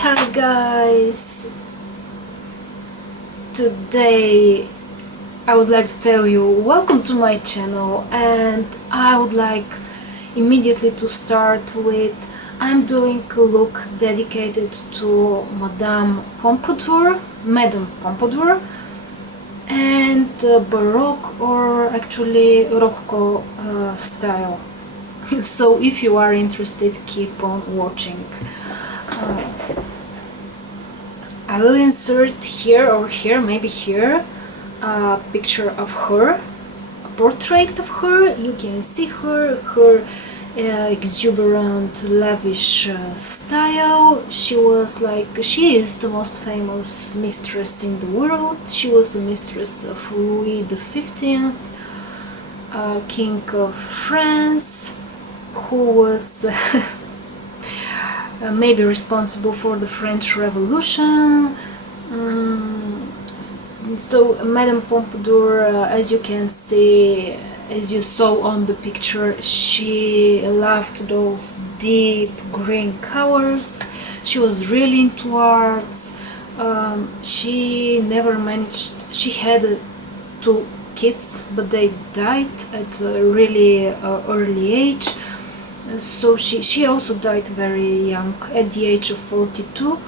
Hi guys! Today I would like to tell you welcome to my channel, and I would like immediately to start with I'm doing a look dedicated to Madame Pompadour, and Baroque or actually Rococo style. So if you are interested, keep on watching. I will insert here or here, maybe here, a picture of her, a portrait of her. You can see her exuberant, lavish style. She is the most famous mistress in the world. She was the mistress of Louis XV, King of France, who was maybe responsible for the French Revolution. So Madame Pompadour, as you can see, as you saw on the picture, she loved those deep green colors. She was really into arts. She never managed, she had two kids, but they died at a really early age. So she also died very young, at the age of 42,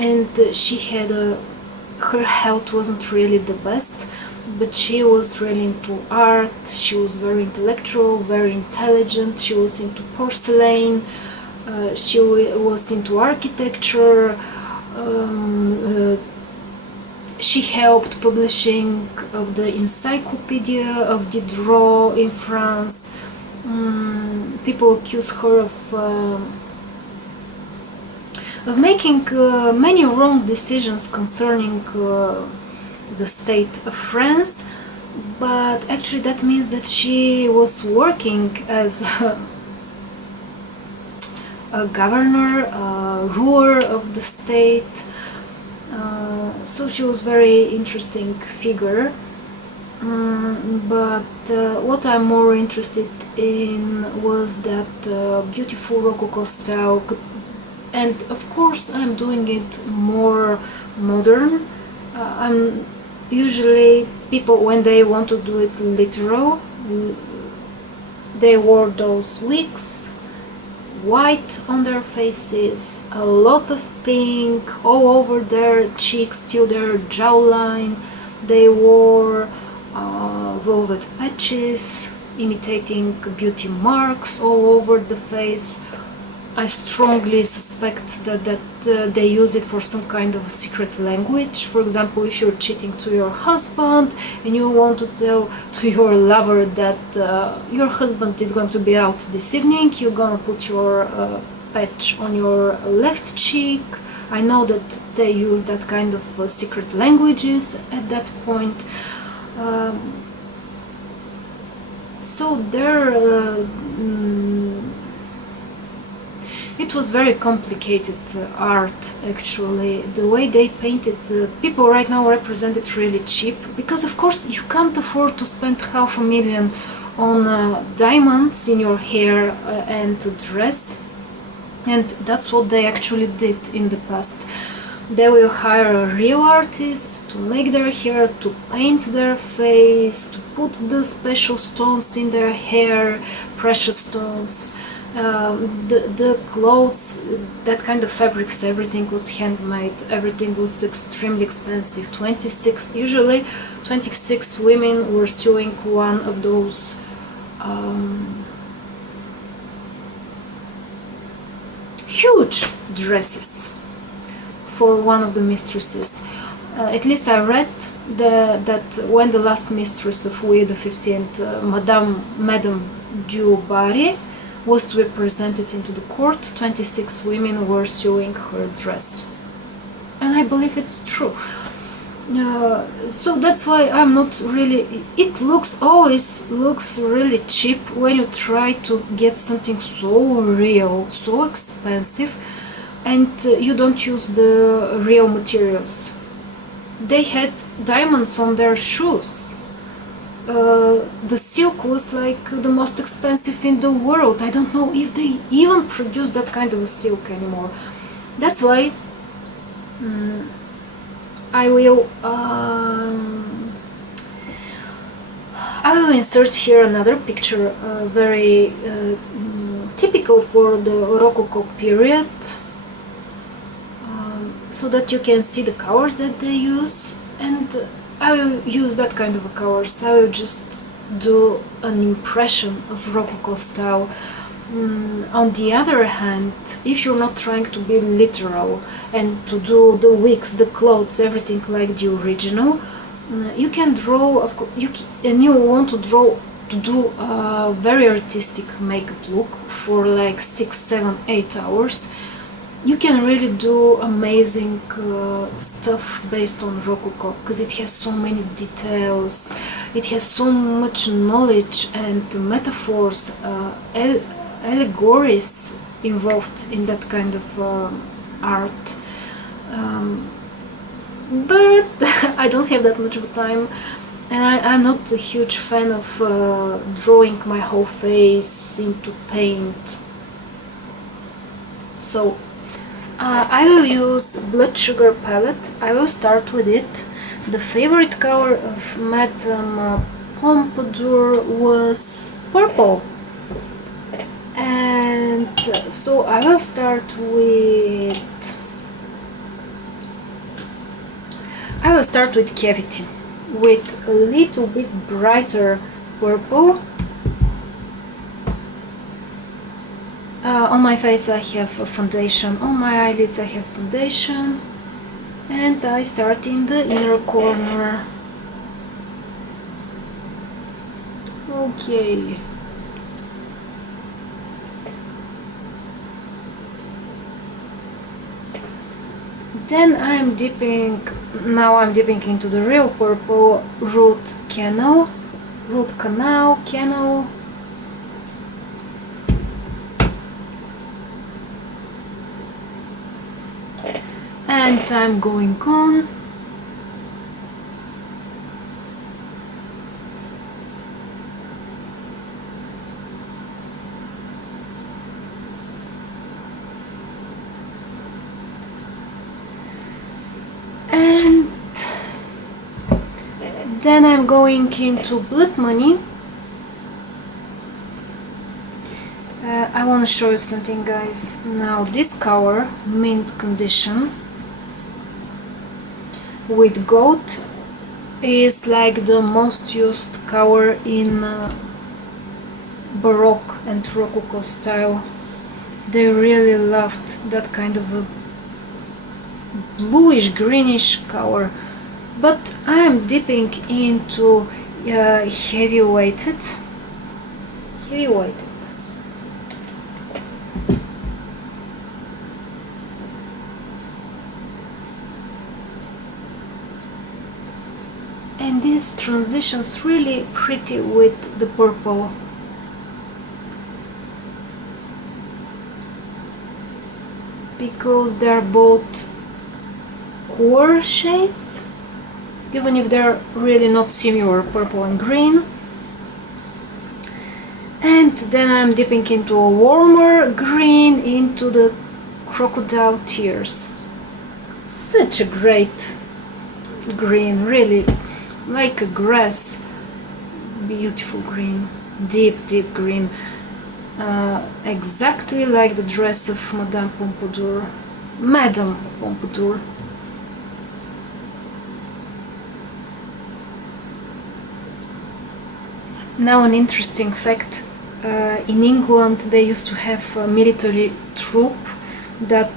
and she had her health wasn't really the best, but she was really into art. She was very intellectual, very intelligent. She was into porcelain, she was into architecture. She helped publishing of the Encyclopedia of Diderot in France. People accuse her of making many wrong decisions concerning the state of France, but actually that means that she was working as a governor, a ruler of the state, so she was very interesting figure. But what I'm more interested in was that beautiful Rococo style, and of course I'm doing it more modern. I'm usually, people, when they want to do it literal, they wore those wigs, white on their faces, a lot of pink all over their cheeks till their jawline. They wore velvet patches imitating beauty marks all over the face. I strongly suspect that they use it for some kind of a secret language. For example, if you're cheating to your husband and you want to tell to your lover that your husband is going to be out this evening, you're gonna put your patch on your left cheek. I know that they use that kind of secret languages at that point. So there, it was very complicated art actually. The way they painted, people right now represent it really cheap, because of course you can't afford to spend $500,000 on diamonds in your hair and dress, and that's what they actually did in the past. They will hire a real artist to make their hair, to paint their face, to put the special stones in their hair, precious stones, the clothes, that kind of fabrics. Everything was handmade, everything was extremely expensive. Usually 26 women were sewing one of those huge dresses for one of the mistresses. At least I read that when the last mistress of Louis XV, Madame du Barry, was to be presented into the court, 26 women were sewing her dress. And I believe it's true. So that's why I'm not really... It always looks really cheap when you try to get something so real, so expensive, and you don't use the real materials. They had diamonds on their shoes. The silk was like the most expensive in the world. I don't know if they even produce that kind of a silk anymore. That's why Mm, I will insert here another picture, very typical for the Rococo period, so that you can see the colors that they use. And I will use that kind of colors. I will just do an impression of Rococo style. On the other hand, if you're not trying to be literal and to do the wigs, the clothes, everything like the original, you can draw, of course, and you want to draw, to do a very artistic makeup look for like 6, 7, 8 hours. You can really do amazing stuff based on Rococo, because it has so many details, it has so much knowledge and metaphors, allegories involved in that kind of art. But I don't have that much of time, and I'm not a huge fan of drawing my whole face into paint. So I will use Blood Sugar palette. I will start with it. The favorite color of Madame Pompadour was purple. And so I will start with Cavity, with a little bit brighter purple. On my face I have a foundation, on my eyelids I have foundation, and I start in the inner corner. Okay. Then I'm dipping into the real purple, root canal. And I'm going on. And then I'm going into Blood Money. I want to show you something, guys. Now this color, mint condition with gold, is like the most used color in Baroque and Rococo style. They really loved that kind of a bluish greenish color, but I am dipping into heavy weighted. And this transitions really pretty with the purple. Because they're both core shades, even if they're really not similar, purple and green. And then I'm dipping into a warmer green, into the Crocodile Tears. Such a great green, really like a grass. Beautiful green, deep green, exactly like the dress of Madame Pompadour. Now, an interesting fact, in England they used to have a military troop that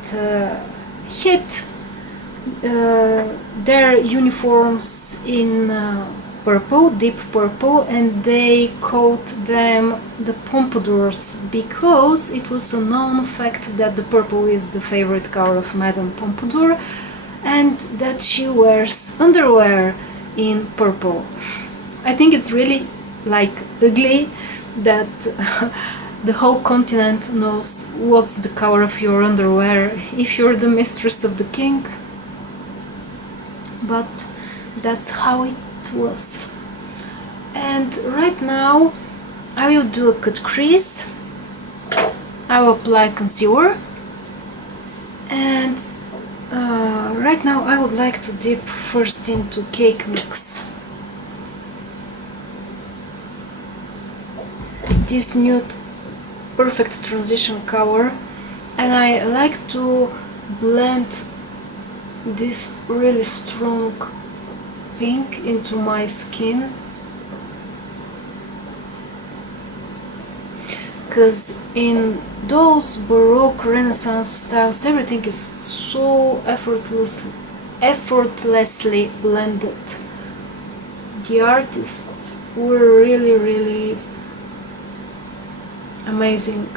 had their uniforms in purple, deep purple, and they called them the Pompadours because it was a known fact that the purple is the favorite color of Madame Pompadour and that she wears underwear in purple. I think it's really like ugly that the whole continent knows what's the color of your underwear if you're the mistress of the king, but that's how it was. And right now I will do a cut crease. I will apply concealer, and Right now I would like to dip first into cake mix. This nude perfect transition color, and I like to blend this really strong pink into my skin, because in those Baroque Renaissance styles everything is so effortlessly blended. The artists were really amazing.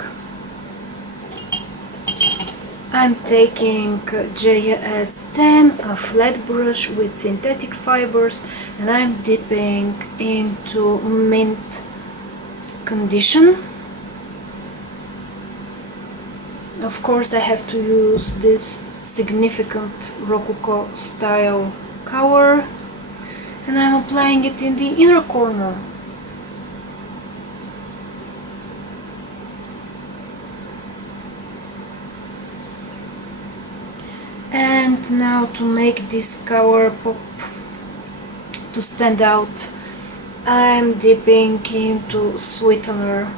I'm taking JS10, a flat brush with synthetic fibers, and I'm dipping into mint condition. Of course I have to use this significant Rococo style color, and I'm applying it in the inner corner. And now to make this color pop, to stand out, I'm dipping into sweetener.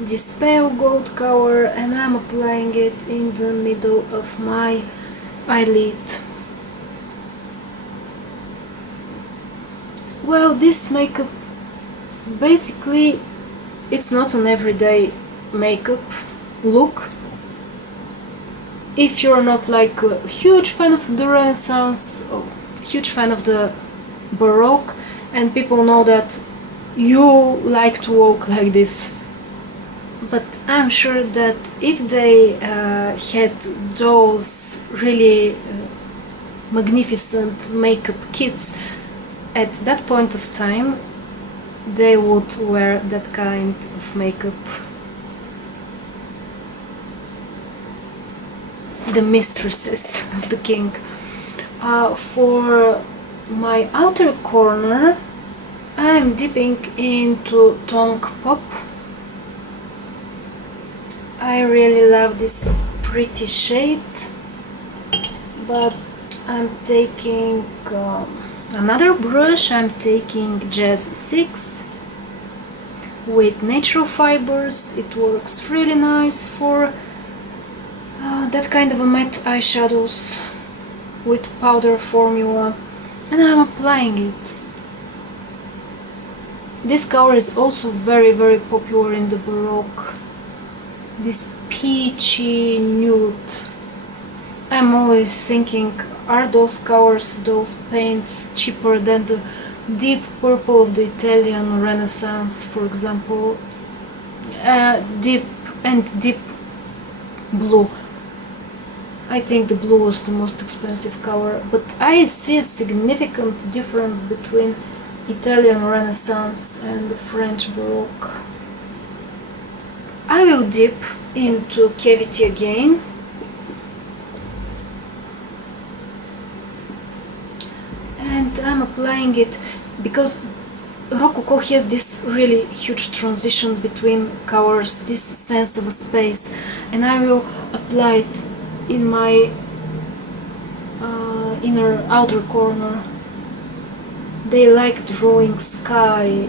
This pale gold color, and I'm applying it in the middle of my eyelid. Well, this makeup, basically, it's not an everyday makeup look. If you're not like a huge fan of the Renaissance or huge fan of the Baroque, and people know that you like to walk like this, but I'm sure that if they had those really magnificent makeup kits at that point of time, they would wear that kind of makeup. The mistresses of the king. For my outer corner, I'm dipping into Tongue Pop. I really love this pretty shade, but I'm taking another brush. I'm taking Jazz 6 with natural fibers. It works really nice for that kind of a matte eyeshadows with powder formula, and I'm applying it. This color is also very popular in the Baroque. This peachy nude. I'm always thinking, are those colors, those paints, cheaper than the deep purple of the Italian Renaissance, for example, deep blue? I think the blue was the most expensive color, but I see a significant difference between Italian Renaissance and the French Baroque. I will dip into Cavity again. And I'm applying it because Rococo has this really huge transition between colors, this sense of a space, and I will apply it in my outer corner. They like drawing sky,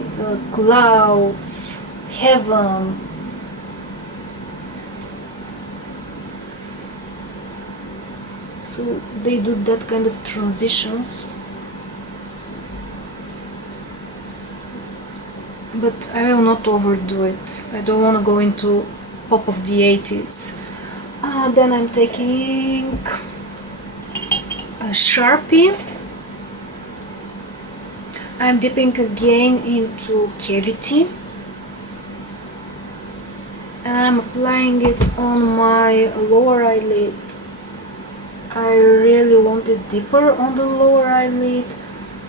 clouds, heaven. So they do that kind of transitions. But I will not overdo it. I don't want to go into pop of the 80s. Then I'm taking a Sharpie. I'm dipping again into Cavity, and I'm applying it on my lower eyelid. I really want it deeper on the lower eyelid,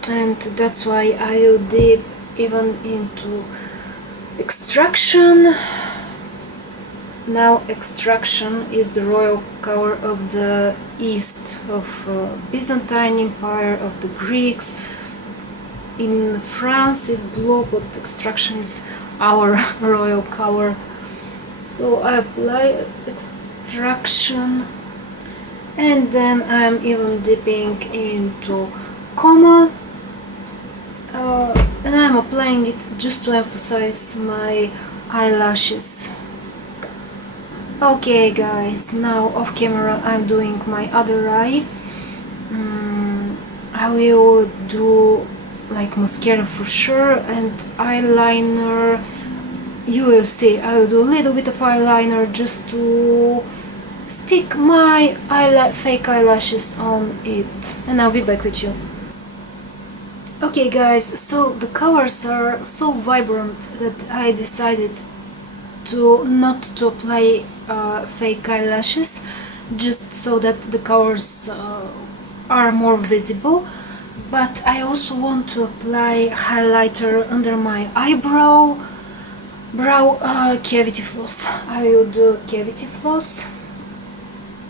and that's why I will dip even into Extraction. Now Extraction is the royal color of the East, of Byzantine Empire, of the Greeks. In France is blue, but Extraction is our royal color. So I apply extraction, and then I'm even dipping into coma, and I'm applying it just to emphasize my eyelashes. Okay guys, now off camera I'm doing my other eye. I will do like mascara for sure, and eyeliner. You will see, I will do a little bit of eyeliner just to stick my fake eyelashes on it, and I'll be back with you. Okay guys, so the colors are so vibrant that I decided to not to apply fake eyelashes, just so that the colors are more visible. But I also want to apply highlighter under my brow cavity floss. I will do cavity floss.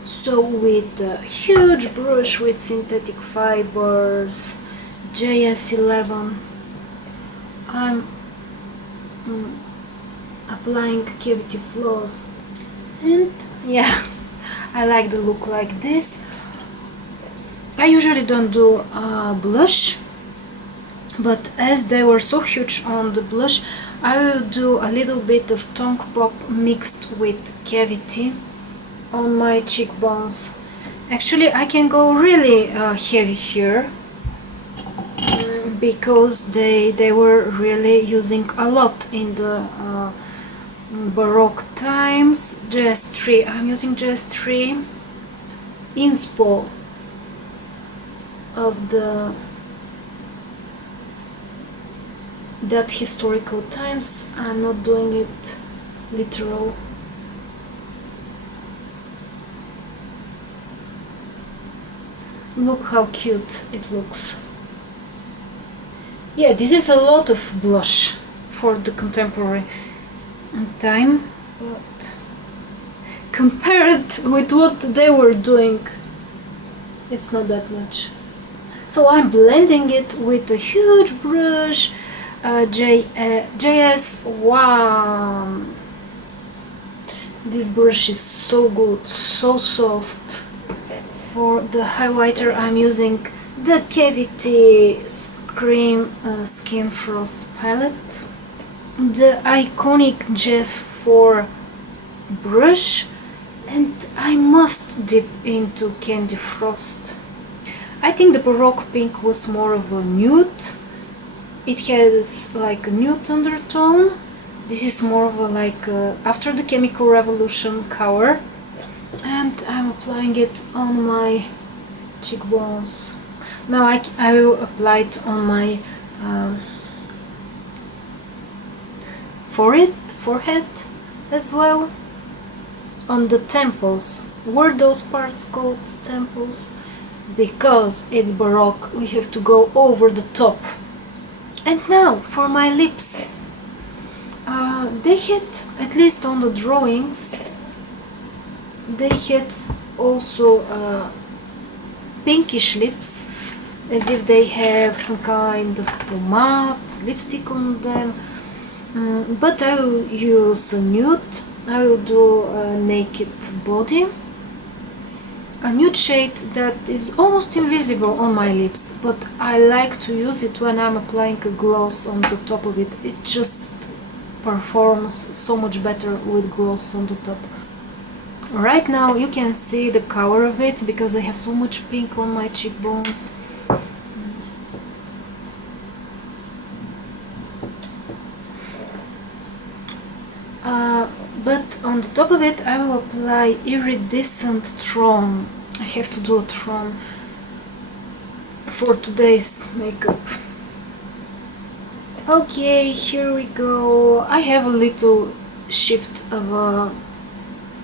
So with a huge brush with synthetic fibers, JS11, I'm applying cavity floss, and yeah, I like the look like this. I usually don't do blush, but as they were so huge on the blush, I will do a little bit of tongue pop mixed with cavity on my cheekbones. Actually, I can go really heavy here, because they were really using a lot in the Baroque times. Jeffree, I'm using Jeffree inspo of that historical times. I'm not doing it literal. Look how cute it looks. Yeah, this is a lot of blush for the contemporary time, but compared with what they were doing, it's not that much. So I'm blending it with a huge brush, JS1. This brush is so good, so soft. For the highlighter I'm using the Cavity Skin Frost palette, the iconic JS4 brush, and I must dip into Candy Frost. I think the Baroque pink was more of a nude. It has like a nude undertone. This is more of a like after the Chemical Revolution color, and I'm applying it on my cheekbones. Now I will apply it on my forehead as well, on the temples. Were those parts called temples? Because it's Baroque, we have to go over the top. And now for my lips. They had, at least on the drawings, they had also pinkish lips, as if they have some kind of pomade, lipstick on them. But I will use a nude. I will do a naked body, a nude shade that is almost invisible on my lips, but I like to use it when I'm applying a gloss on the top of it. It just performs so much better with gloss on the top. Right now you can see the color of it because I have so much pink on my cheekbones. But on the top of it I will apply Iridescenr. I have to do a tron for today's makeup. Okay, here we go. I have a little shift of a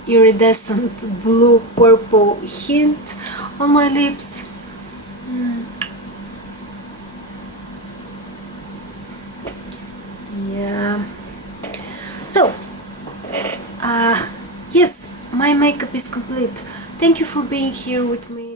iridescent blue purple hint on my lips. Yeah. So yes, my makeup is complete. Thank you for being here with me.